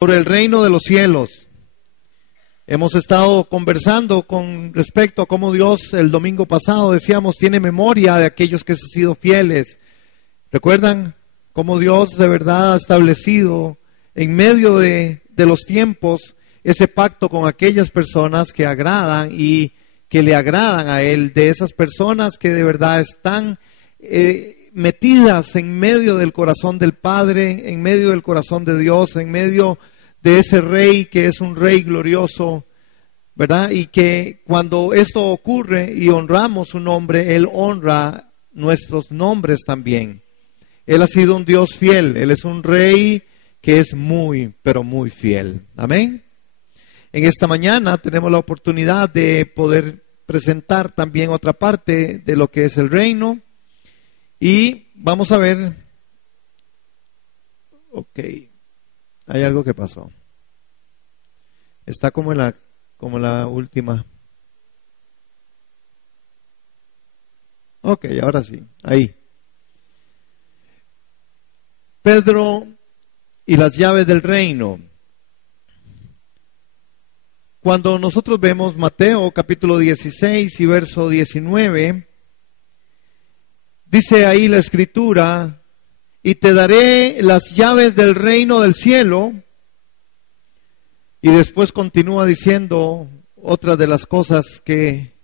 Sobre el reino de los cielos. Hemos estado conversando con respecto a cómo Dios el domingo pasado decíamos tiene memoria de aquellos que han sido fieles. ¿Recuerdan cómo Dios de verdad ha establecido en medio de los tiempos ese pacto con aquellas personas que agradan y que le agradan a Él, de esas personas que de verdad están metidas en medio del corazón del Padre, en medio del corazón de Dios, en medio de ese Rey que es un Rey glorioso, ¿verdad? Y que cuando esto ocurre y honramos su nombre, Él honra nuestros nombres también. Él ha sido un Dios fiel, Él es un Rey que es muy, pero muy fiel. Amén. En esta mañana tenemos la oportunidad de poder presentar también otra parte de lo que es el reino. Y vamos a ver, ok, hay algo que pasó. Está como en la última. Ok, ahora sí, ahí. Pedro y las llaves del reino. Cuando nosotros vemos Mateo capítulo 16 y verso 19, dice ahí la escritura, y te daré las llaves del reino del cielo. Y después continúa diciendo otra de las cosas que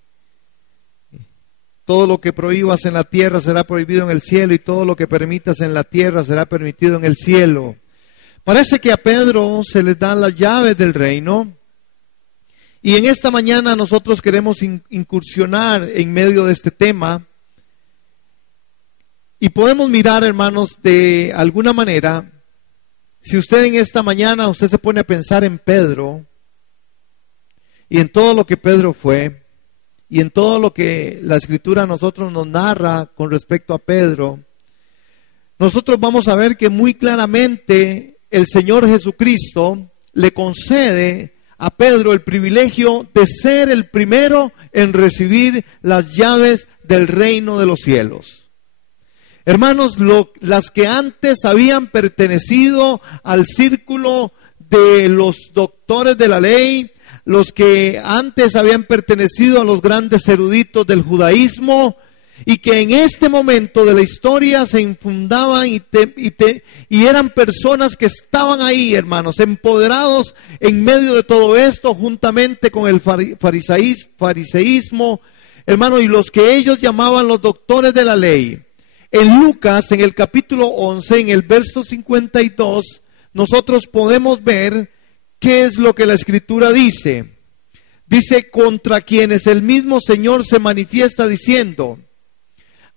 todo lo que prohíbas en la tierra será prohibido en el cielo y todo lo que permitas en la tierra será permitido en el cielo. Parece que a Pedro se le dan las llaves del reino. Y en esta mañana nosotros queremos incursionar en medio de este tema. Y podemos mirar, hermanos, de alguna manera, si usted en esta mañana, usted se pone a pensar en Pedro, y en todo lo que Pedro fue, y en todo lo que la Escritura a nosotros nos narra con respecto a Pedro, nosotros vamos a ver que muy claramente el Señor Jesucristo le concede a Pedro el privilegio de ser el primero en recibir las llaves del reino de los cielos. Hermanos, las que antes habían pertenecido al círculo de los doctores de la ley, los que antes habían pertenecido a los grandes eruditos del judaísmo, y que en este momento de la historia se infundaban y eran personas que estaban ahí, hermanos, empoderados en medio de todo esto, juntamente con el fariseísmo, hermanos, y los que ellos llamaban los doctores de la ley. En Lucas, en el capítulo 11, en el verso 52, nosotros podemos ver qué es lo que la Escritura dice. Dice, contra quienes el mismo Señor se manifiesta diciendo,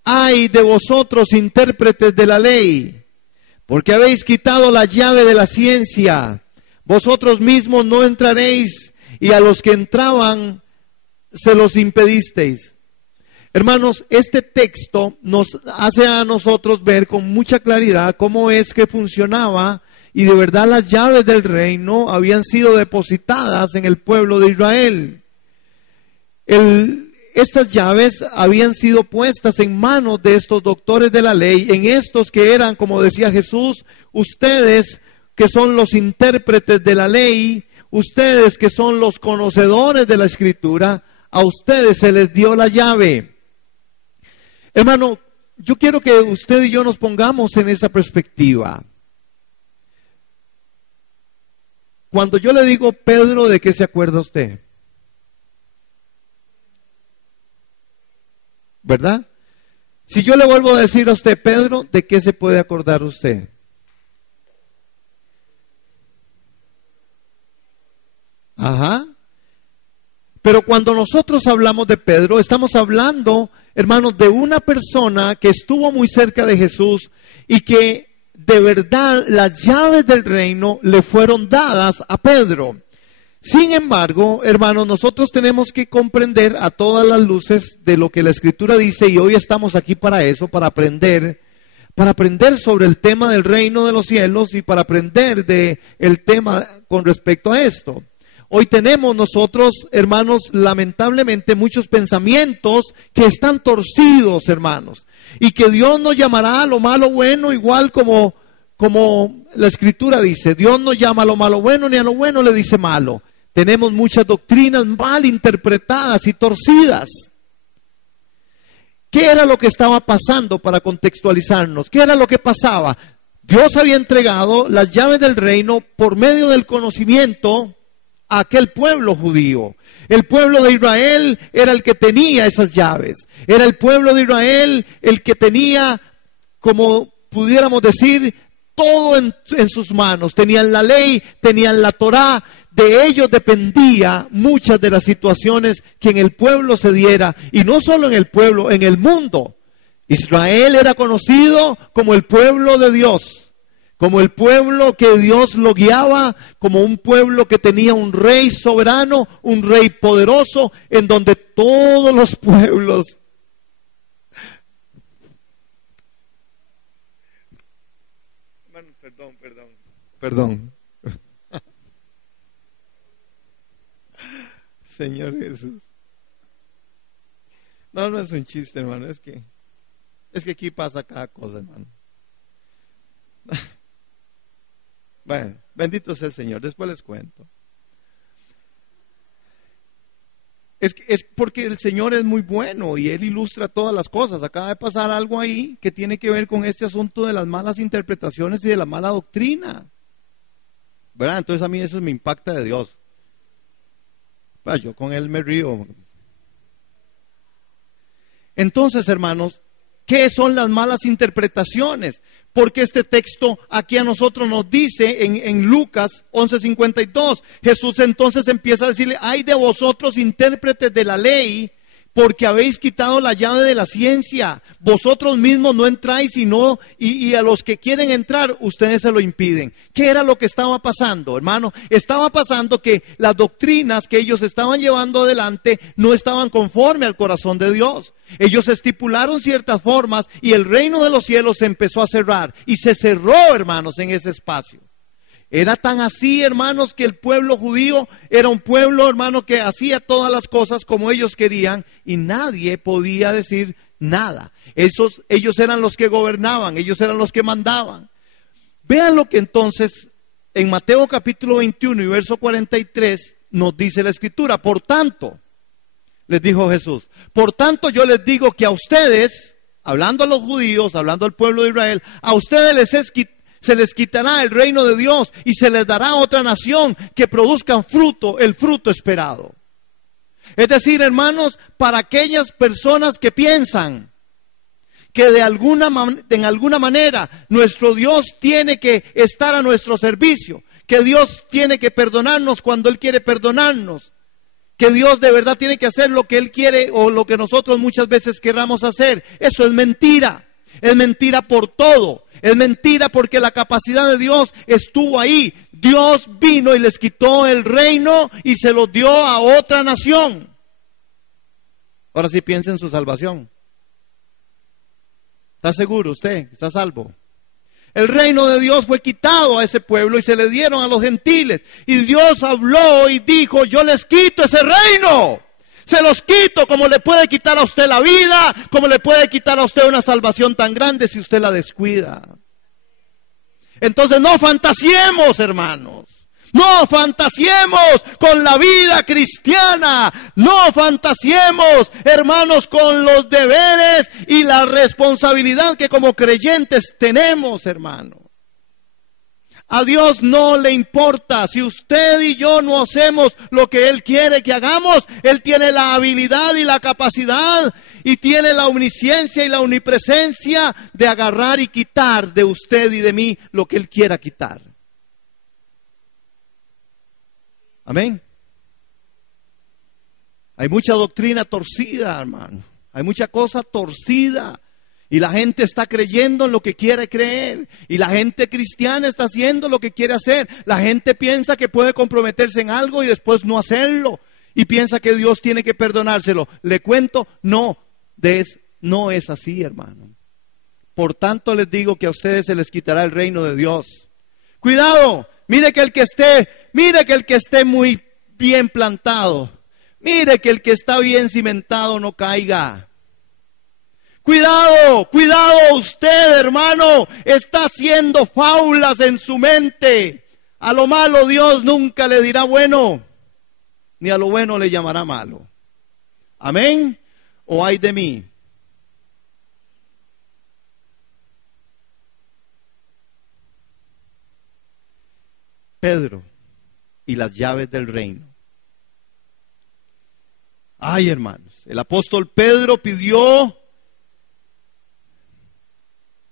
ay de vosotros intérpretes de la ley, porque habéis quitado la llave de la ciencia, vosotros mismos no entraréis, y a los que entraban se los impedisteis. Hermanos, este texto nos hace a nosotros ver con mucha claridad cómo es que funcionaba y de verdad las llaves del reino habían sido depositadas en el pueblo de Israel. Estas llaves habían sido puestas en manos de estos doctores de la ley, en estos que eran, como decía Jesús, ustedes que son los intérpretes de la ley, ustedes que son los conocedores de la Escritura, a ustedes se les dio la llave. Hermano, yo quiero que usted y yo nos pongamos en esa perspectiva. Cuando yo le digo Pedro, ¿de qué se acuerda usted? ¿Verdad? Si yo le vuelvo a decir a usted Pedro, ¿de qué se puede acordar usted? Ajá. Pero cuando nosotros hablamos de Pedro, estamos hablando, hermanos, de una persona que estuvo muy cerca de Jesús y que de verdad las llaves del reino le fueron dadas a Pedro. Sin embargo, hermanos, nosotros tenemos que comprender a todas las luces de lo que la Escritura dice, y hoy estamos aquí para eso, para aprender sobre el tema del reino de los cielos y para aprender de el tema con respecto a esto. Hoy tenemos nosotros, hermanos, lamentablemente muchos pensamientos que están torcidos, hermanos, y que Dios nos llamará a lo malo bueno, igual como como la Escritura dice, Dios no llama a lo malo bueno, ni a lo bueno le dice malo. Tenemos muchas doctrinas mal interpretadas y torcidas. ¿Qué era lo que estaba pasando para contextualizarnos? ¿Qué era lo que pasaba? Dios había entregado las llaves del reino por medio del conocimiento a aquel pueblo judío. El pueblo de Israel era el que tenía esas llaves. Era el pueblo de Israel el que tenía, como pudiéramos decir, todo en sus manos. Tenían la ley, tenían la Torá. De ellos dependía muchas de las situaciones que en el pueblo se diera. Y no solo en el pueblo, en el mundo. Israel era conocido como el pueblo de Dios. Como el pueblo que Dios lo guiaba, como un pueblo que tenía un rey soberano, un rey poderoso, en donde todos los pueblos... Perdón. Señor Jesús. No es un chiste, hermano, es que aquí pasa cada cosa, hermano. Bueno, bendito sea el Señor, después les cuento. Es porque el Señor es muy bueno y Él ilustra todas las cosas. Acaba de pasar algo ahí que tiene que ver con este asunto de las malas interpretaciones y de la mala doctrina, ¿verdad? Entonces a mí eso me impacta de Dios. Bueno, yo con Él me río. Entonces, hermanos, ¿qué son las malas interpretaciones? Porque este texto aquí a nosotros nos dice en Lucas 11:52, Jesús entonces empieza a decirle, ay de vosotros intérpretes de la ley, porque habéis quitado la llave de la ciencia. Vosotros mismos no entráis y a los que quieren entrar, ustedes se lo impiden. ¿Qué era lo que estaba pasando, hermano? Estaba pasando que las doctrinas que ellos estaban llevando adelante no estaban conforme al corazón de Dios. Ellos estipularon ciertas formas y el reino de los cielos se empezó a cerrar. Y se cerró, hermanos, en ese espacio. Era tan así, hermanos, que el pueblo judío era un pueblo, hermano, que hacía todas las cosas como ellos querían y nadie podía decir nada. Ellos eran los que gobernaban, ellos eran los que mandaban. Vean lo que entonces en Mateo capítulo 21 y verso 43 nos dice la Escritura. Por tanto, les dijo Jesús, por tanto yo les digo que a ustedes, hablando a los judíos, hablando al pueblo de Israel, a ustedes se les quitará el reino de Dios y se les dará a otra nación que produzcan fruto, el fruto esperado. Es decir, hermanos, para aquellas personas que piensan que en alguna manera nuestro Dios tiene que estar a nuestro servicio, que Dios tiene que perdonarnos cuando Él quiere perdonarnos, que Dios de verdad tiene que hacer lo que Él quiere o lo que nosotros muchas veces querramos hacer. Eso es mentira. Es mentira por todo. Es mentira porque la capacidad de Dios estuvo ahí. Dios vino y les quitó el reino y se lo dio a otra nación. Ahora sí piensa en su salvación. ¿Está seguro usted? ¿Está salvo? El reino de Dios fue quitado a ese pueblo y se le dieron a los gentiles. Y Dios habló y dijo, yo les quito ese reino. Se los quito, como le puede quitar a usted la vida, como le puede quitar a usted una salvación tan grande si usted la descuida. Entonces no fantasiemos, hermanos. No fantasiemos con la vida cristiana. No fantasiemos, hermanos, con los deberes y la responsabilidad que como creyentes tenemos, hermanos. A Dios no le importa. Si usted y yo no hacemos lo que Él quiere que hagamos, Él tiene la habilidad y la capacidad y tiene la omnisciencia y la omnipresencia de agarrar y quitar de usted y de mí lo que Él quiera quitar. Amén. Hay mucha doctrina torcida, hermano. Hay mucha cosa torcida. Y la gente está creyendo en lo que quiere creer. Y la gente cristiana está haciendo lo que quiere hacer. La gente piensa que puede comprometerse en algo y después no hacerlo. Y piensa que Dios tiene que perdonárselo. Le cuento, no es así, hermano. Por tanto les digo que a ustedes se les quitará el reino de Dios. Cuidado, mire que el que esté muy bien plantado, mire que el que está bien cimentado no caiga. Cuidado, cuidado, usted, hermano, está haciendo faulas en su mente. A lo malo Dios nunca le dirá bueno, ni a lo bueno le llamará malo. Amén. ¿O ay de mí? Pedro y las llaves del reino. Ay, hermanos, el apóstol Pedro pidió,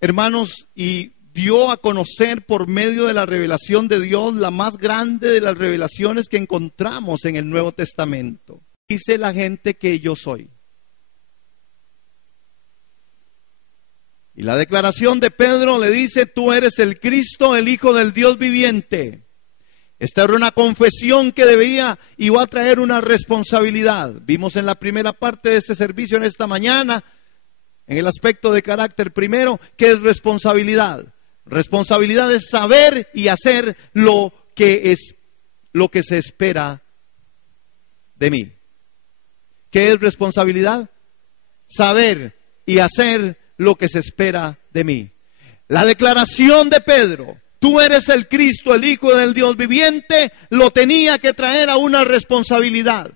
hermanos, y dio a conocer por medio de la revelación de Dios la más grande de las revelaciones que encontramos en el Nuevo Testamento. Dice la gente que yo soy. Y la declaración de Pedro le dice, tú eres el Cristo, el Hijo del Dios viviente. Esta era una confesión que debía y va a traer una responsabilidad. Vimos en la primera parte de este servicio en esta mañana, en el aspecto de carácter primero, que es responsabilidad. Responsabilidad es saber y hacer lo que se espera de mí. ¿Qué es responsabilidad? Saber y hacer lo que se espera de mí. La declaración de Pedro, tú eres el Cristo, el Hijo del Dios viviente, lo tenía que traer a una responsabilidad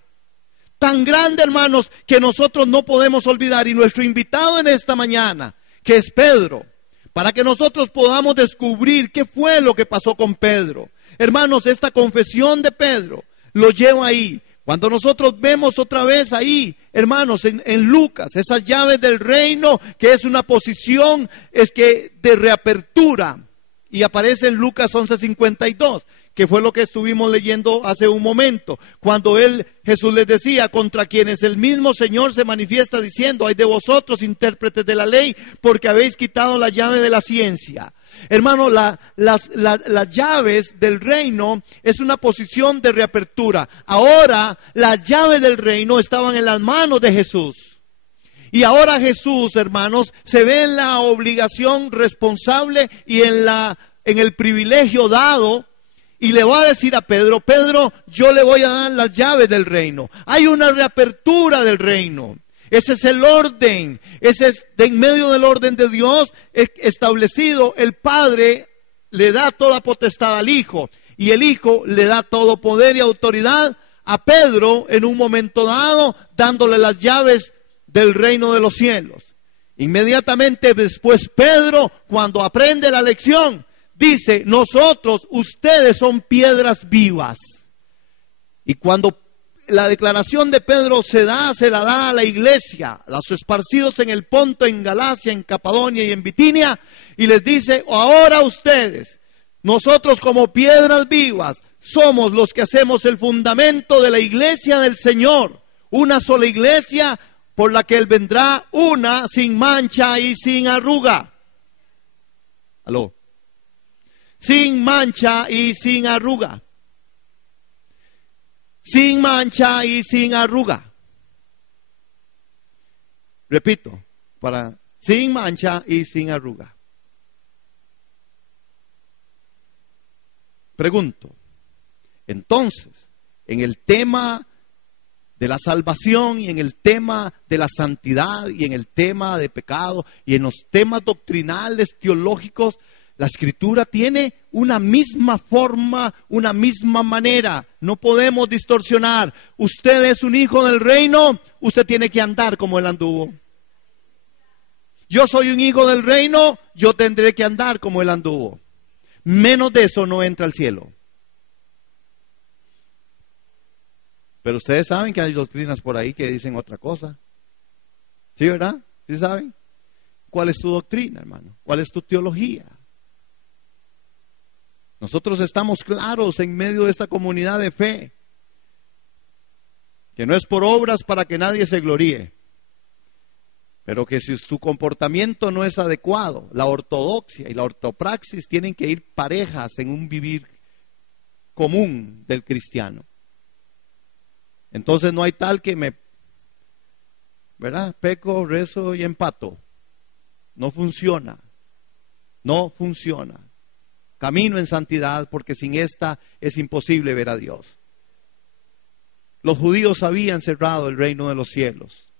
tan grande, hermanos, que nosotros no podemos olvidar. Y nuestro invitado en esta mañana, que es Pedro, para que nosotros podamos descubrir qué fue lo que pasó con Pedro. Hermanos, esta confesión de Pedro lo lleva ahí. Cuando nosotros vemos otra vez ahí, hermanos, en Lucas, esas llaves del reino, que es una posición de reapertura, y aparece en Lucas 11:52, que fue lo que estuvimos leyendo hace un momento, cuando Jesús les decía, contra quienes el mismo Señor se manifiesta diciendo, ay de vosotros, intérpretes de la ley, porque habéis quitado la llave de la ciencia. Hermano, las llaves del reino es una posición de reapertura. Ahora, las llaves del reino estaban en las manos de Jesús. Y ahora Jesús, hermanos, se ve en la obligación responsable y en el privilegio dado. Y le va a decir a Pedro, Pedro, yo le voy a dar las llaves del reino. Hay una reapertura del reino. Ese es el orden, ese es en medio del orden de Dios establecido. El Padre le da toda potestad al Hijo y el Hijo le da todo poder y autoridad a Pedro en un momento dado, dándole las llaves del reino de los cielos. Inmediatamente después Pedro, cuando aprende la lección, dice, ustedes son piedras vivas. Y cuando la declaración de Pedro se la da a la iglesia, a los esparcidos en el Ponto, en Galacia, en Capadonia y en Bitinia, y les dice, ahora ustedes, nosotros como piedras vivas, somos los que hacemos el fundamento de la iglesia del Señor, una sola iglesia por la que Él vendrá, una sin mancha y sin arruga. ¿Aló? Sin mancha y sin arruga. Sin mancha y sin arruga. Repito, sin mancha y sin arruga. Pregunto, entonces, en el tema de la salvación y en el tema de la santidad y en el tema de pecado y en los temas doctrinales, teológicos, la Escritura tiene una misma forma, una misma manera. No podemos distorsionar. Usted es un hijo del reino, usted tiene que andar como Él anduvo. Yo soy un hijo del reino, yo tendré que andar como Él anduvo. Menos de eso no entra al cielo. Pero ustedes saben que hay doctrinas por ahí que dicen otra cosa. ¿Sí, verdad? ¿Sí saben? ¿Cuál es tu doctrina, hermano? ¿Cuál es tu teología? Nosotros estamos claros en medio de esta comunidad de fe, que no es por obras para que nadie se gloríe, pero que si tu comportamiento no es adecuado, la ortodoxia y la ortopraxis tienen que ir parejas en un vivir común del cristiano. Entonces no hay tal que peco, rezo y empato. No funciona. No funciona. Camino en santidad, porque sin esta es imposible ver a Dios. Los judíos habían cerrado el reino de los cielos.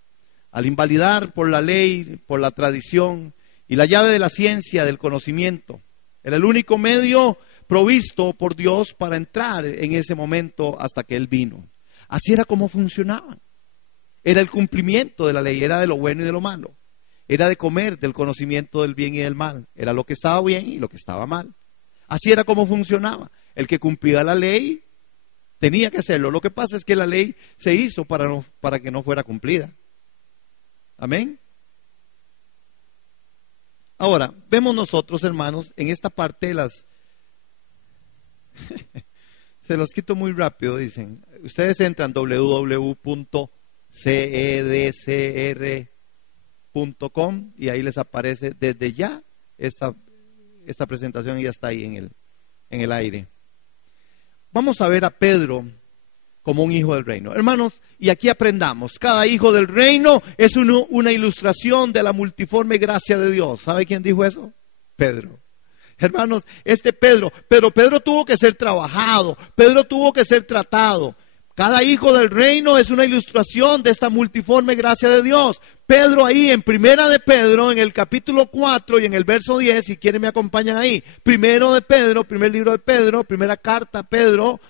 al invalidar por la ley, por la tradición y la llave de la ciencia, del conocimiento. Era el único medio provisto por Dios para entrar en ese momento hasta que Él vino. Así era como funcionaban. Era el cumplimiento de la ley, era de lo bueno y de lo malo. Era de comer del conocimiento del bien y del mal. Era lo que estaba bien y lo que estaba mal. Así era como funcionaba. El que cumplía la ley tenía que hacerlo. Lo que pasa es que la ley se hizo para que no fuera cumplida. Amén. Ahora, vemos nosotros, hermanos, en esta parte de las... Se los quito muy rápido, dicen. Ustedes entran www.cedcr.com y ahí les aparece desde ya esta presentación ya está ahí en el aire. Vamos a ver a Pedro como un hijo del reino. Hermanos, y aquí aprendamos, cada hijo del reino es una ilustración de la multiforme gracia de Dios. ¿Sabe quién dijo eso? Pedro. Hermanos, Pedro tuvo que ser trabajado, Pedro tuvo que ser tratado. Cada hijo del reino es una ilustración de esta multiforme gracia de Dios. Pedro ahí en Primera de Pedro, en el capítulo 4 y en el verso 10, si quieren me acompañan ahí. Primero de Pedro, primer libro de Pedro, primera carta a Pedro,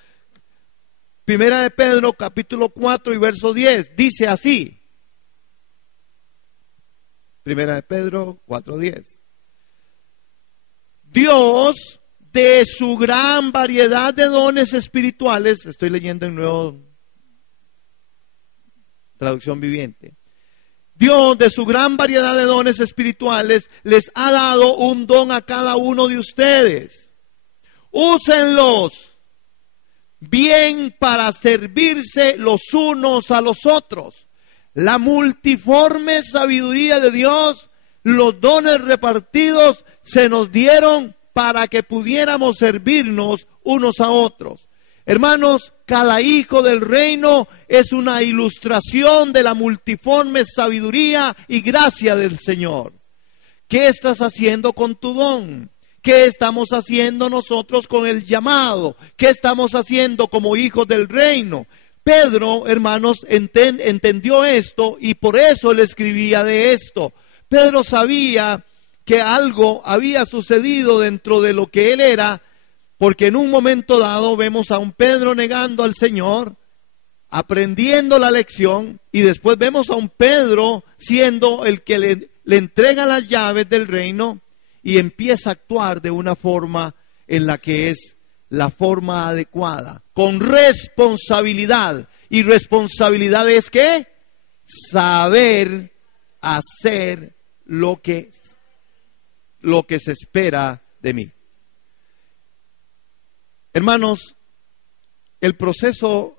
Primera de Pedro, capítulo 4 y verso 10, dice así. Primera de Pedro 4:10. Dios, de su gran variedad de dones espirituales, estoy leyendo en Nueva Traducción Viviente. Dios, de su gran variedad de dones espirituales, les ha dado un don a cada uno de ustedes. Úsenlos bien para servirse los unos a los otros. La multiforme sabiduría de Dios, los dones repartidos se nos dieron para que pudiéramos servirnos unos a otros. Hermanos, cada hijo del reino es una ilustración de la multiforme sabiduría y gracia del Señor. ¿Qué estás haciendo con tu don? ¿Qué estamos haciendo nosotros con el llamado? ¿Qué estamos haciendo como hijos del reino? Pedro, hermanos, entendió esto y por eso le escribía de esto. Pedro sabía que algo había sucedido dentro de lo que él era, porque en un momento dado vemos a un Pedro negando al Señor, aprendiendo la lección, y después vemos a un Pedro siendo el que le entrega las llaves del reino y empieza a actuar de una forma en la que es la forma adecuada, con responsabilidad. Y responsabilidad es ¿qué? Saber hacer lo que se espera de mí. Hermanos, el proceso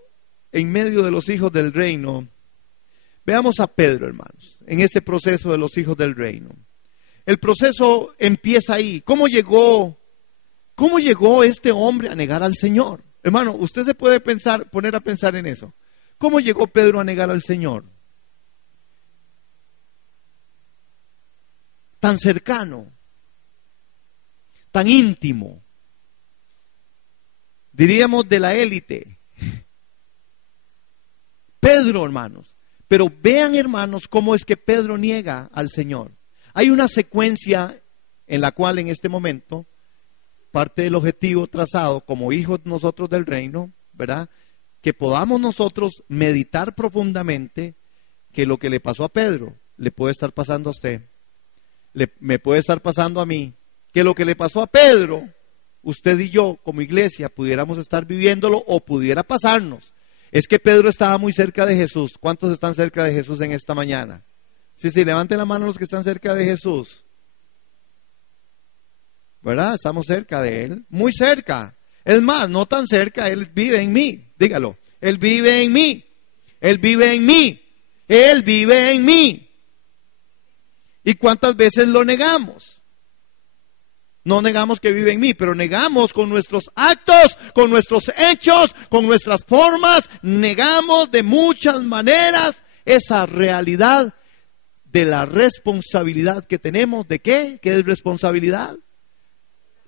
en medio de los hijos del reino, veamos a Pedro, hermanos, en este proceso de los hijos del reino. El proceso empieza ahí. ¿Cómo llegó este hombre a negar al Señor? Hermano, usted se puede poner a pensar en eso. ¿Cómo llegó Pedro a negar al Señor? Tan cercano, tan íntimo, diríamos de la élite. Pedro, hermanos. Pero vean, hermanos, cómo es que Pedro niega al Señor. Hay una secuencia en la cual en este momento, parte del objetivo trazado como hijos nosotros del reino, ¿verdad? Que podamos nosotros meditar profundamente que lo que le pasó a Pedro le puede estar pasando a usted. Me puede estar pasando a mí, que lo que le pasó a Pedro, usted y yo como iglesia pudiéramos estar viviéndolo o pudiera pasarnos. Es que Pedro estaba muy cerca de Jesús. ¿Cuántos están cerca de Jesús en esta mañana? Sí, levanten la mano los que están cerca de Jesús. ¿Verdad? Estamos cerca de Él, muy cerca. Es más, no tan cerca, Él vive en mí. Dígalo, Él vive en mí. Él vive en mí. Él vive en mí. ¿Y cuántas veces lo negamos? No negamos que vive en mí, pero negamos con nuestros actos, con nuestros hechos, con nuestras formas. Negamos de muchas maneras esa realidad de la responsabilidad que tenemos. ¿De qué? ¿Qué es responsabilidad?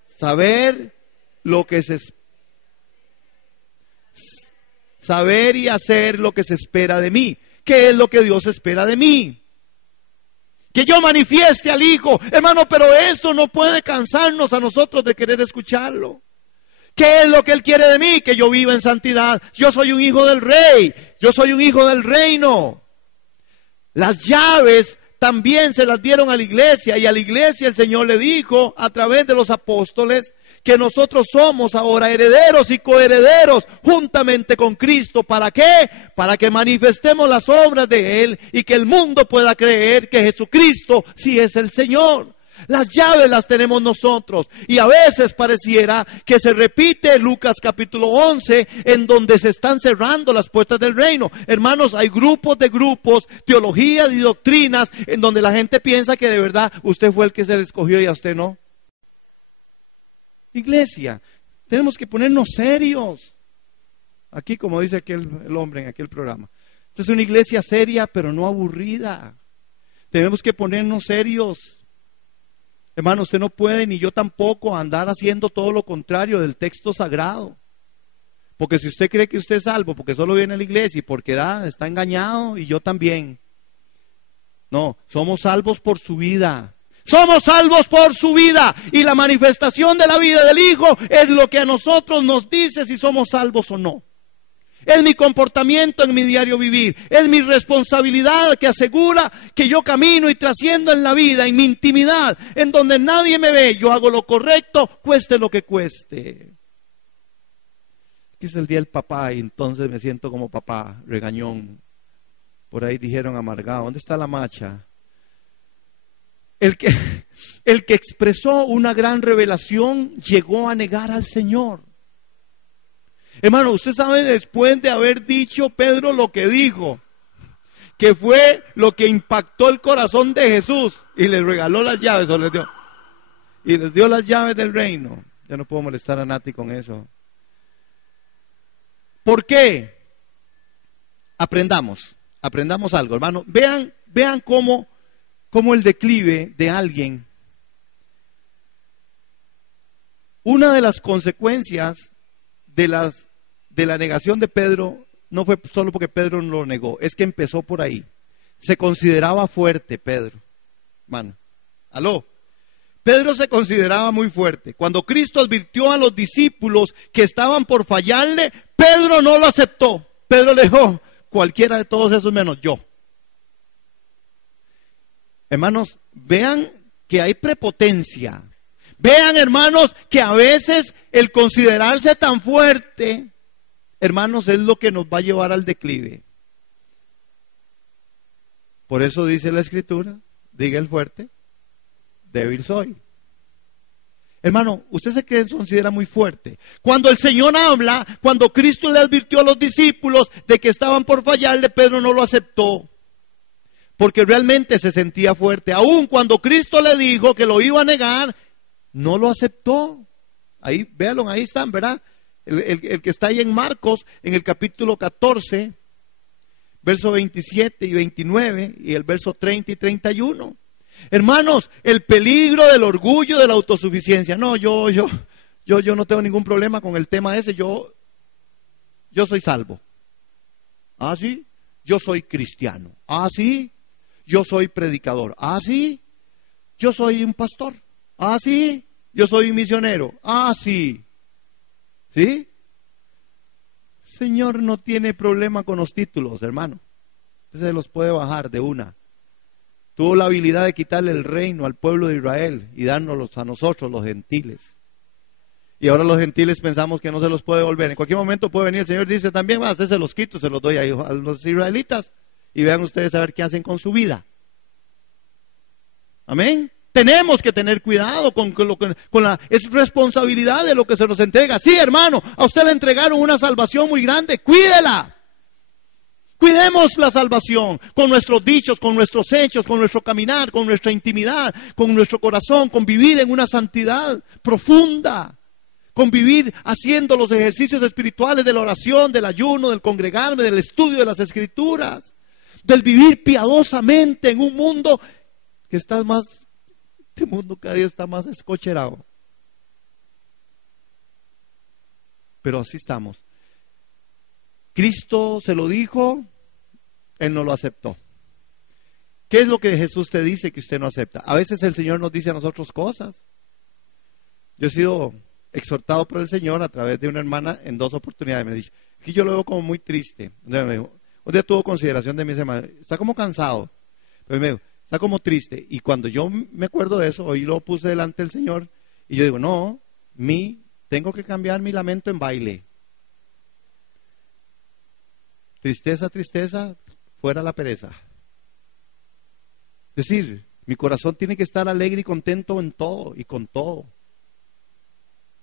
Saber lo que saber y hacer lo que se espera de mí. ¿Qué es lo que Dios espera de mí? que yo manifieste al Hijo. Hermano, pero eso no puede cansarnos a nosotros de querer escucharlo. ¿Qué es lo que Él quiere de mí? Que yo viva en santidad. Yo soy un hijo del Rey. Yo soy un hijo del reino. Las llaves también se las dieron a la iglesia, y a la iglesia el Señor le dijo a través de los apóstoles que nosotros somos ahora herederos y coherederos juntamente con Cristo. ¿Para qué? Para que manifestemos las obras de Él y que el mundo pueda creer que Jesucristo sí es el Señor. Las llaves las tenemos nosotros, y a veces pareciera que se repite Lucas capítulo 11, en donde se están cerrando las puertas del reino. Hermanos, hay grupos de grupos, teologías y doctrinas, en donde la gente piensa que de verdad usted fue el que se le escogió y a usted no. Iglesia, tenemos que ponernos serios. Aquí, como dice el hombre en aquel programa, esta es una iglesia seria, pero no aburrida. Tenemos que ponernos serios. Hermano, usted no puede, ni yo tampoco, andar haciendo todo lo contrario del texto sagrado. Porque si usted cree que usted es salvo porque solo viene a la iglesia y porque está engañado, y yo también. No, somos salvos por su vida. Somos salvos por su vida. Y la manifestación de la vida del Hijo es lo que a nosotros nos dice si somos salvos o no. Es mi comportamiento en mi diario vivir. Es mi responsabilidad que asegura que yo camino y trasciendo en la vida, en mi intimidad, en donde nadie me ve. Yo hago lo correcto, cueste lo que cueste. Aquí es el día del papá y entonces me siento como papá, regañón. Por ahí dijeron amargado. ¿Dónde está la macha? El que expresó una gran revelación llegó a negar al Señor. Hermano, usted sabe, después de haber dicho Pedro lo que dijo, que fue lo que impactó el corazón de Jesús, y le regaló las llaves, o les dio, y les dio las llaves del reino. Ya no puedo molestar a Nati con eso. ¿Por qué? Aprendamos algo, hermano. Vean cómo el declive de alguien. Una de las consecuencias de la negación de Pedro no fue solo porque Pedro no lo negó, es que empezó por ahí. Se consideraba fuerte Pedro, hermano. ¿Aló? Pedro se consideraba muy fuerte. Cuando Cristo advirtió a los discípulos que estaban por fallarle, Pedro no lo aceptó. Pedro le dijo, cualquiera de todos esos menos yo. Hermanos, vean que hay prepotencia. Vean, hermanos, que a veces el considerarse tan fuerte, hermanos, es lo que nos va a llevar al declive. Por eso dice la Escritura, diga el fuerte, débil soy. Hermano, usted se considera muy fuerte. Cuando el Señor habla, cuando Cristo le advirtió a los discípulos de que estaban por fallarle, Pedro no lo aceptó. Porque realmente se sentía fuerte. Aun cuando Cristo le dijo que lo iba a negar, no lo aceptó. Ahí, véanlo, ahí están, ¿verdad? El que está ahí en Marcos, en el capítulo 14, verso 27 y 29, y el verso 30 y 31. Hermanos, el peligro del orgullo, de la autosuficiencia. No, yo no tengo ningún problema con el tema ese. Yo soy salvo. Ah, sí. Yo soy cristiano. Ah, sí. Yo soy predicador. Ah, sí. Yo soy un pastor. Ah, sí. Yo soy un misionero. Ah, sí. ¿Sí? Señor no tiene problema con los títulos, hermano. Usted se los puede bajar de una. Tuvo la habilidad de quitarle el reino al pueblo de Israel y dárnoslos a nosotros, los gentiles. Y ahora los gentiles pensamos que no se los puede devolver. En cualquier momento puede venir el Señor y dice también, va, se los quito, se los doy a los israelitas. Y vean ustedes a ver qué hacen con su vida. Amén. Tenemos que tener cuidado con la es responsabilidad de lo que se nos entrega. Sí, hermano, a usted le entregaron una salvación muy grande, cuídela. Cuidemos la salvación con nuestros dichos, con nuestros hechos, con nuestro caminar, con nuestra intimidad, con nuestro corazón, con vivir en una santidad profunda, con vivir haciendo los ejercicios espirituales de la oración, del ayuno, del congregarme, del estudio de las Escrituras, del vivir piadosamente en un mundo que está más, este mundo cada día está más escocherado. Pero así estamos. Cristo se lo dijo, Él no lo aceptó. ¿Qué es lo que Jesús te dice que usted no acepta? A veces el Señor nos dice a nosotros cosas. Yo he sido exhortado por el Señor a través de una hermana en 2 oportunidades. Me dijo, que yo lo veo como muy triste. Entonces me dijo, un día tuvo consideración de mi semana, está como cansado. Pero me dijo, está como triste. Y cuando yo me acuerdo de eso, hoy lo puse delante del Señor, y yo digo, no, tengo que cambiar mi lamento en baile. Tristeza, tristeza, fuera la pereza. Es decir, mi corazón tiene que estar alegre y contento en todo y con todo.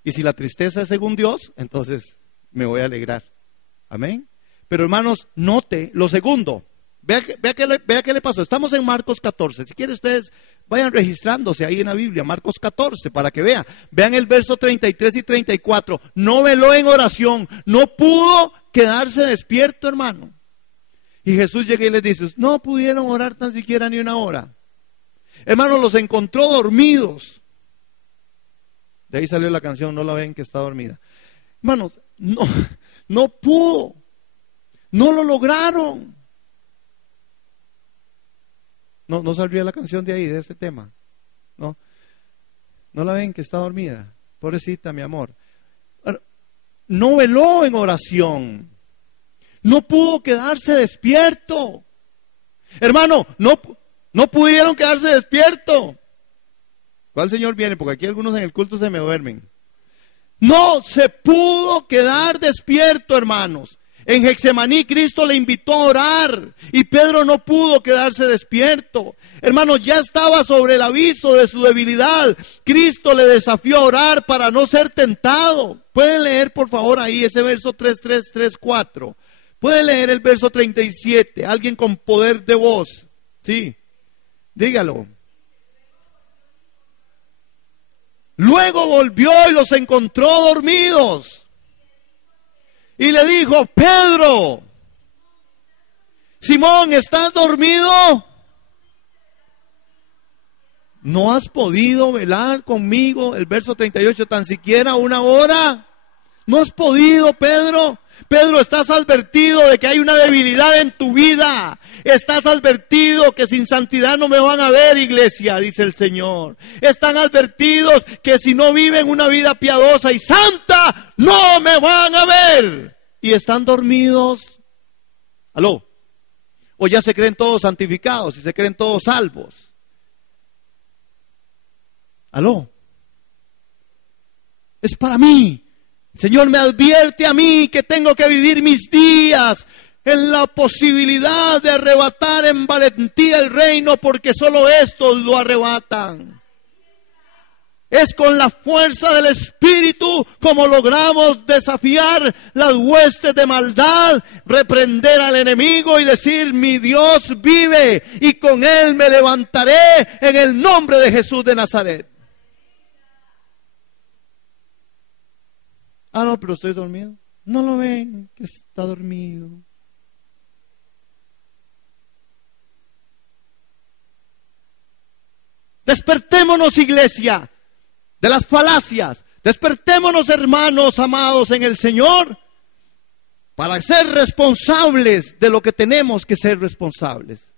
Y si la tristeza es según Dios, entonces me voy a alegrar. Amén. Pero hermanos, note lo segundo. Vea qué le pasó. Estamos en Marcos 14. Si quieren ustedes vayan registrándose ahí en la Biblia, Marcos 14, para que vean. Vean el verso 33 y 34. No veló en oración. No pudo quedarse despierto, hermano. Y Jesús llega y les dice, no pudieron orar tan siquiera ni una hora. Hermanos, los encontró dormidos. De ahí salió la canción, no la ven que está dormida. Hermanos, no pudo. No lo lograron. No saldría la canción de ahí, de ese tema. No la ven que está dormida. Pobrecita, mi amor. No veló en oración. No pudo quedarse despierto. Hermano, no pudieron quedarse despierto. ¿Cuál Señor viene? Porque aquí algunos en el culto se me duermen. No se pudo quedar despierto, hermanos. En Getsemaní Cristo le invitó a orar y Pedro no pudo quedarse despierto. Hermanos, ya estaba sobre el aviso de su debilidad. Cristo le desafió a orar para no ser tentado. Pueden leer por favor ahí ese verso 4. Pueden leer el verso 37. Alguien con poder de voz. Sí, dígalo. Luego volvió y los encontró dormidos. Y le dijo, Pedro, Simón, ¿estás dormido? ¿No has podido velar conmigo? El verso 38, tan siquiera una hora. ¿No has podido, Pedro? Pedro, estás advertido de que hay una debilidad en tu vida. Estás advertido que sin santidad no me van a ver, iglesia, dice el Señor. Están advertidos que si no viven una vida piadosa y santa, no me van a ver. Y están dormidos. ¿Aló? O ya se creen todos santificados y se creen todos salvos. ¿Aló? Es para mí. El Señor me advierte a mí que tengo que vivir mis días en la posibilidad de arrebatar en valentía el reino, porque solo estos lo arrebatan. Es con la fuerza del Espíritu como logramos desafiar las huestes de maldad, reprender al enemigo y decir, mi Dios vive y con Él me levantaré en el nombre de Jesús de Nazaret. Ah, no, pero estoy dormido. No lo ven, que está dormido. Despertémonos, iglesia, de las falacias. Despertémonos, hermanos amados en el Señor, para ser responsables de lo que tenemos que ser responsables.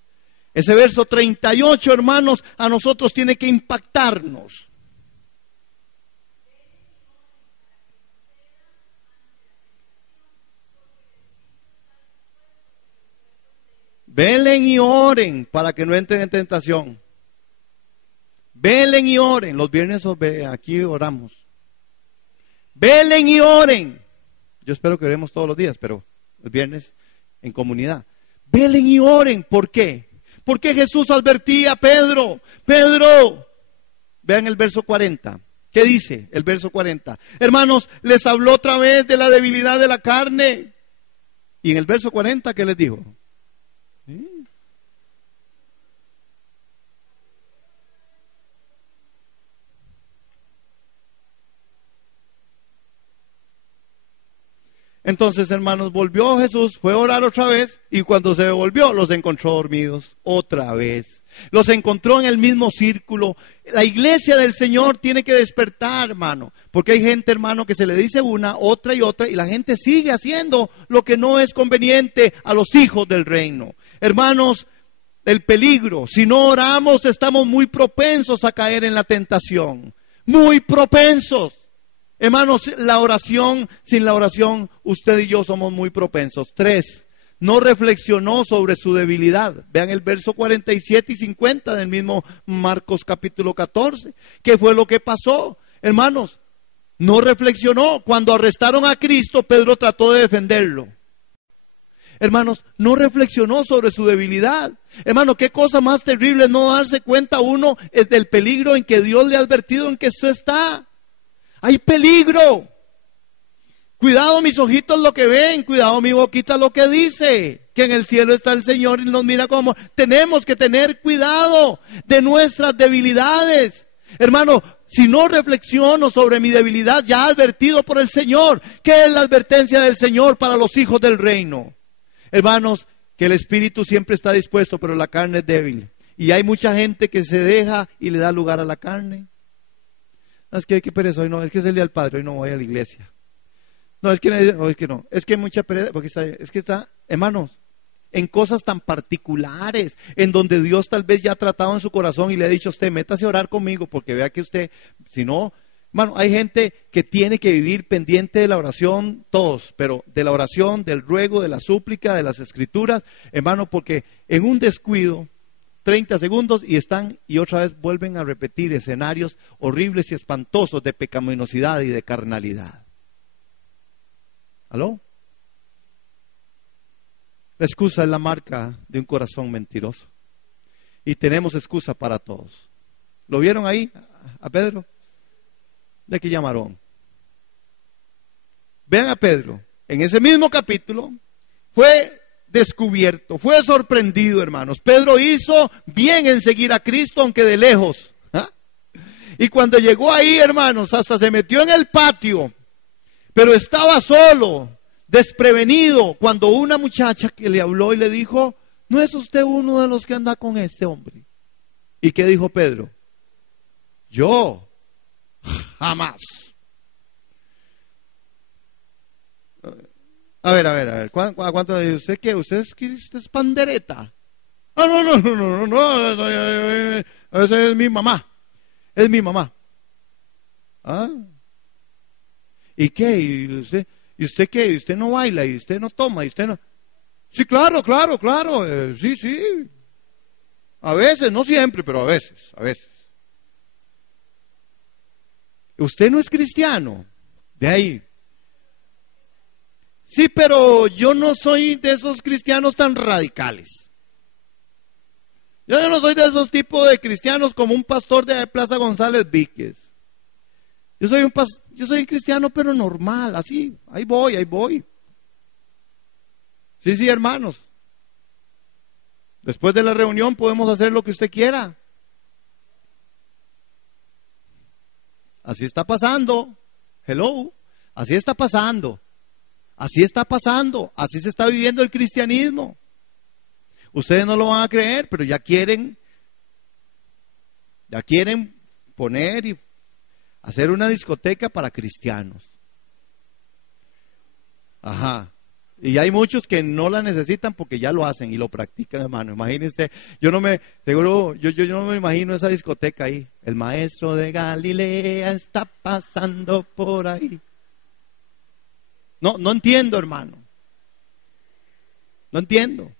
Ese verso 38, hermanos, a nosotros tiene que impactarnos. Velen y oren para que no entren en tentación. Velen y oren. Los viernes aquí oramos. Velen y oren. Yo espero que oremos todos los días, pero los viernes en comunidad. Velen y oren. ¿Por qué? Porque Jesús advertía a Pedro. Pedro, vean el verso 40. ¿Qué dice el verso 40? Hermanos, les habló otra vez de la debilidad de la carne. Y en el verso 40, ¿qué les dijo? Entonces, hermanos, volvió Jesús, fue a orar otra vez y cuando se volvió los encontró dormidos otra vez. Los encontró en el mismo círculo. La iglesia del Señor tiene que despertar, hermano, porque hay gente, hermano, que se le dice una, otra y la gente sigue haciendo lo que no es conveniente a los hijos del reino. Hermanos, el peligro. Si no oramos, estamos muy propensos a caer en la tentación. Muy propensos. Hermanos, sin la oración, usted y yo somos muy propensos. 3, no reflexionó sobre su debilidad. Vean el verso 47 y 50 del mismo Marcos capítulo 14. ¿Qué fue lo que pasó? Hermanos, no reflexionó. Cuando arrestaron a Cristo, Pedro trató de defenderlo. Hermanos, no reflexionó sobre su debilidad. Hermano, qué cosa más terrible no darse cuenta uno del peligro en que Dios le ha advertido en que usted está. Hay peligro. Cuidado mis ojitos lo que ven, cuidado mi boquita lo que dice. Que en el cielo está el Señor y nos mira como. Tenemos que tener cuidado de nuestras debilidades. Hermano, si no reflexiono sobre mi debilidad ya advertido por el Señor. ¿Qué es la advertencia del Señor para los hijos del reino? Hermanos, que el espíritu siempre está dispuesto, pero la carne es débil. Y hay mucha gente que se deja y le da lugar a la carne. No, es que hay que pereza hoy, no, es que es el día del Padre, hoy no voy a la iglesia. No, es que no, es que hay mucha pereza, porque está, hermanos, en cosas tan particulares, en donde Dios tal vez ya ha tratado en su corazón y le ha dicho a usted, métase a orar conmigo, porque vea que usted, si no, hermano, hay gente que tiene que vivir pendiente de la oración, todos, pero de la oración, del ruego, de la súplica, de las escrituras, hermano, porque en un descuido, 30 segundos y otra vez vuelven a repetir escenarios horribles y espantosos de pecaminosidad y de carnalidad. ¿Aló? La excusa es la marca de un corazón mentiroso. Y tenemos excusa para todos. ¿Lo vieron ahí a Pedro? ¿De qué llamaron? Vean a Pedro. En ese mismo capítulo fue descubierto, fue sorprendido, hermanos. Pedro hizo bien en seguir a Cristo, aunque de lejos. ¿Ah? Y cuando llegó ahí, hermanos, hasta se metió en el patio, pero estaba solo, desprevenido, cuando una muchacha que le habló y le dijo, ¿no es usted uno de los que anda con este hombre? ¿Y qué dijo Pedro? Yo, jamás. A ver, ¿cuánto le dice usted qué? ¿Usted es pandereta? Ah, no, esa es mi mamá. Es mi mamá. ¿Ah? ¿Y qué? ¿Y usted qué? ¿Y usted no baila? ¿Y usted no toma? ¿Y usted no? Sí, claro. Sí. A veces, no siempre, pero a veces. ¿Usted no es cristiano? De ahí. Sí, pero yo no soy de esos cristianos tan radicales. Yo no soy de esos tipos de cristianos como un pastor de Plaza González Víquez. Yo soy un cristiano pero normal, así, ahí voy. Sí, hermanos. Después de la reunión podemos hacer lo que usted quiera. Así está pasando. Hello. Así está pasando. Así se está viviendo el cristianismo. Ustedes no lo van a creer, pero ya quieren poner y hacer una discoteca para cristianos. Ajá. Y hay muchos que no la necesitan porque ya lo hacen y lo practican, hermano. Imagínense, yo no me imagino esa discoteca ahí. El maestro de Galilea está pasando por ahí. No entiendo, hermano. No entiendo.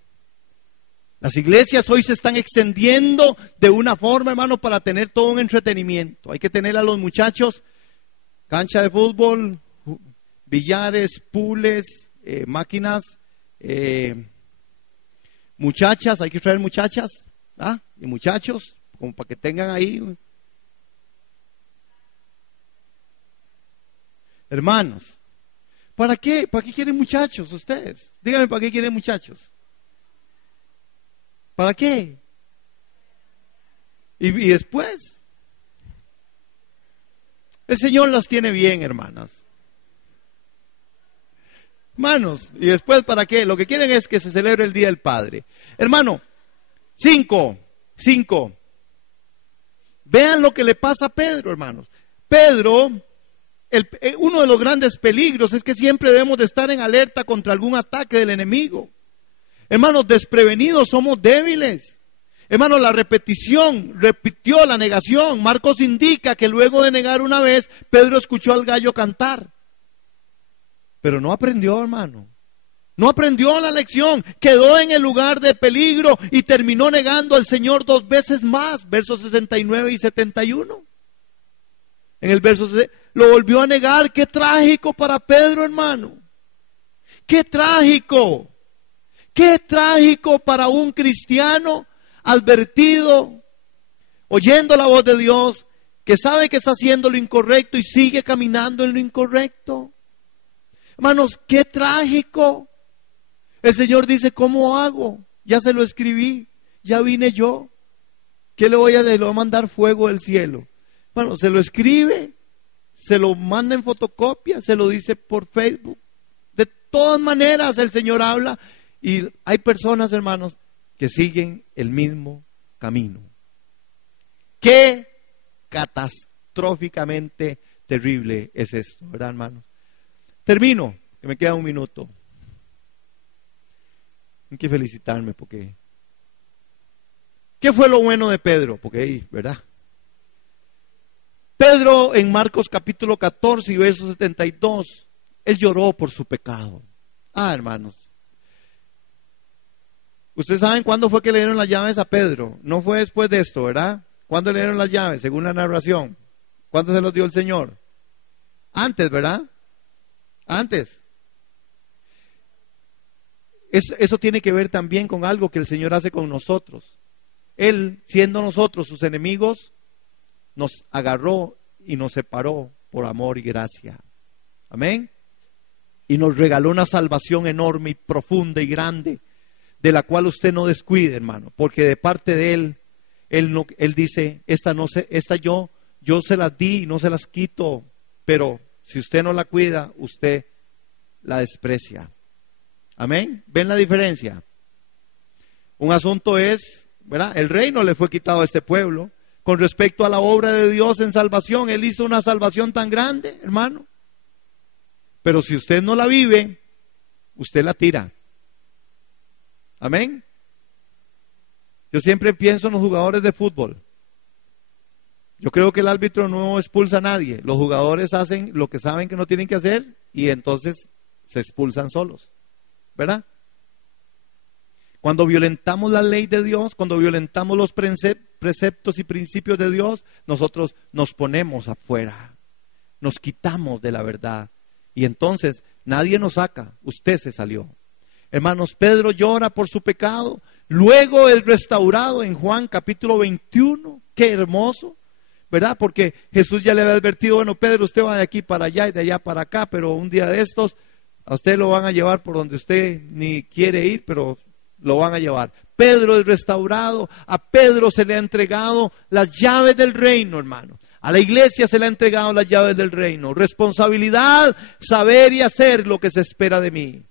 Las iglesias hoy se están extendiendo de una forma, hermano, para tener todo un entretenimiento. Hay que tener a los muchachos, cancha de fútbol, billares, pools, máquinas, muchachas, hay que traer muchachas, ¿ah? Y muchachos, como para que tengan ahí. Hermanos. ¿Para qué? ¿Para qué quieren muchachos ustedes? Díganme, ¿para qué quieren muchachos? ¿Para qué? Y después, el Señor las tiene bien, hermanas. Hermanos, y después, ¿para qué? Lo que quieren es que se celebre el Día del Padre. Hermano, 5. Vean lo que le pasa a Pedro, hermanos. Pedro... uno de los grandes peligros es que siempre debemos de estar en alerta contra algún ataque del enemigo. Hermanos, desprevenidos somos débiles. Hermano, la repetición, repitió la negación. Marcos indica que luego de negar una vez, Pedro escuchó al gallo cantar. Pero no aprendió, hermano. No aprendió la lección. Quedó en el lugar de peligro y terminó negando al Señor 2 veces más. Versos 69 y 71. En el verso 60, lo volvió a negar. Qué trágico para Pedro, hermano. Qué trágico. Qué trágico para un cristiano advertido, oyendo la voz de Dios, que sabe que está haciendo lo incorrecto y sigue caminando en lo incorrecto. Hermanos, qué trágico. El Señor dice, ¿cómo hago? Ya se lo escribí, ya vine yo. ¿Qué le voy a hacer? Le voy a mandar fuego del cielo. Bueno, se lo escribe, se lo manda en fotocopia, se lo dice por Facebook. De todas maneras el Señor habla y hay personas, hermanos, que siguen el mismo camino. Qué catastróficamente terrible es esto, ¿verdad, hermanos? Termino, que me queda un minuto. Hay que felicitarme porque... ¿Qué fue lo bueno de Pedro? Porque, ¿verdad? Pedro en Marcos capítulo 14 y verso 72, él lloró por su pecado. Hermanos. Ustedes saben cuándo fue que le dieron las llaves a Pedro. No fue después de esto, ¿verdad? ¿Cuándo le dieron las llaves? Según la narración. ¿Cuándo se los dio el Señor? Antes, ¿verdad? Antes. Eso tiene que ver también con algo que el Señor hace con nosotros. Él, siendo nosotros sus enemigos, nos agarró y nos separó por amor y gracia. Amén. Y nos regaló una salvación enorme y profunda y grande, de la cual usted no descuide, hermano, porque de parte de él dice, yo se las di y no se las quito, pero si usted no la cuida, usted la desprecia. Amén. ¿Ven la diferencia? Un asunto es, ¿verdad? El reino le fue quitado a este pueblo. Con respecto a la obra de Dios en salvación, Él hizo una salvación tan grande, hermano. Pero si usted no la vive, usted la tira. Amén. Yo siempre pienso en los jugadores de fútbol. Yo creo que el árbitro no expulsa a nadie. Los jugadores hacen lo que saben que no tienen que hacer y entonces se expulsan solos. ¿Verdad? Cuando violentamos la ley de Dios, cuando violentamos los preceptos y principios de Dios, nosotros nos ponemos afuera. Nos quitamos de la verdad. Y entonces nadie nos saca. Usted se salió. Hermanos, Pedro llora por su pecado, luego es restaurado en Juan capítulo 21, qué hermoso, ¿verdad? Porque Jesús ya le había advertido, bueno, Pedro, usted va de aquí para allá y de allá para acá, pero un día de estos, a usted lo van a llevar por donde usted ni quiere ir, pero lo van a llevar. Pedro es restaurado, a Pedro se le ha entregado las llaves del reino, hermano. A la iglesia se le ha entregado las llaves del reino. Responsabilidad, saber y hacer lo que se espera de mí.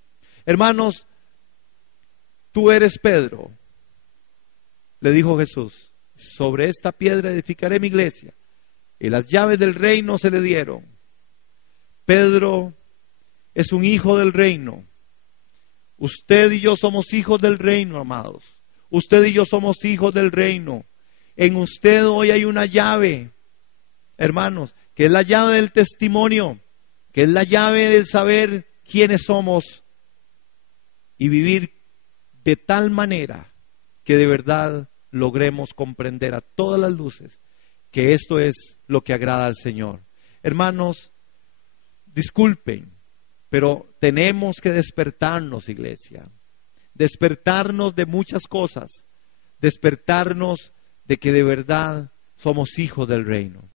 Hermanos, tú eres Pedro, le dijo Jesús, sobre esta piedra edificaré mi iglesia. Y las llaves del reino se le dieron. Pedro es un hijo del reino. Usted y yo somos hijos del reino, amados. Usted y yo somos hijos del reino. En usted hoy hay una llave, hermanos, que es la llave del testimonio, que es la llave del saber quiénes somos y vivir de tal manera que de verdad logremos comprender a todas las luces que esto es lo que agrada al Señor. Hermanos, disculpen, pero tenemos que despertarnos, iglesia. Despertarnos de muchas cosas. Despertarnos de que de verdad somos hijos del reino.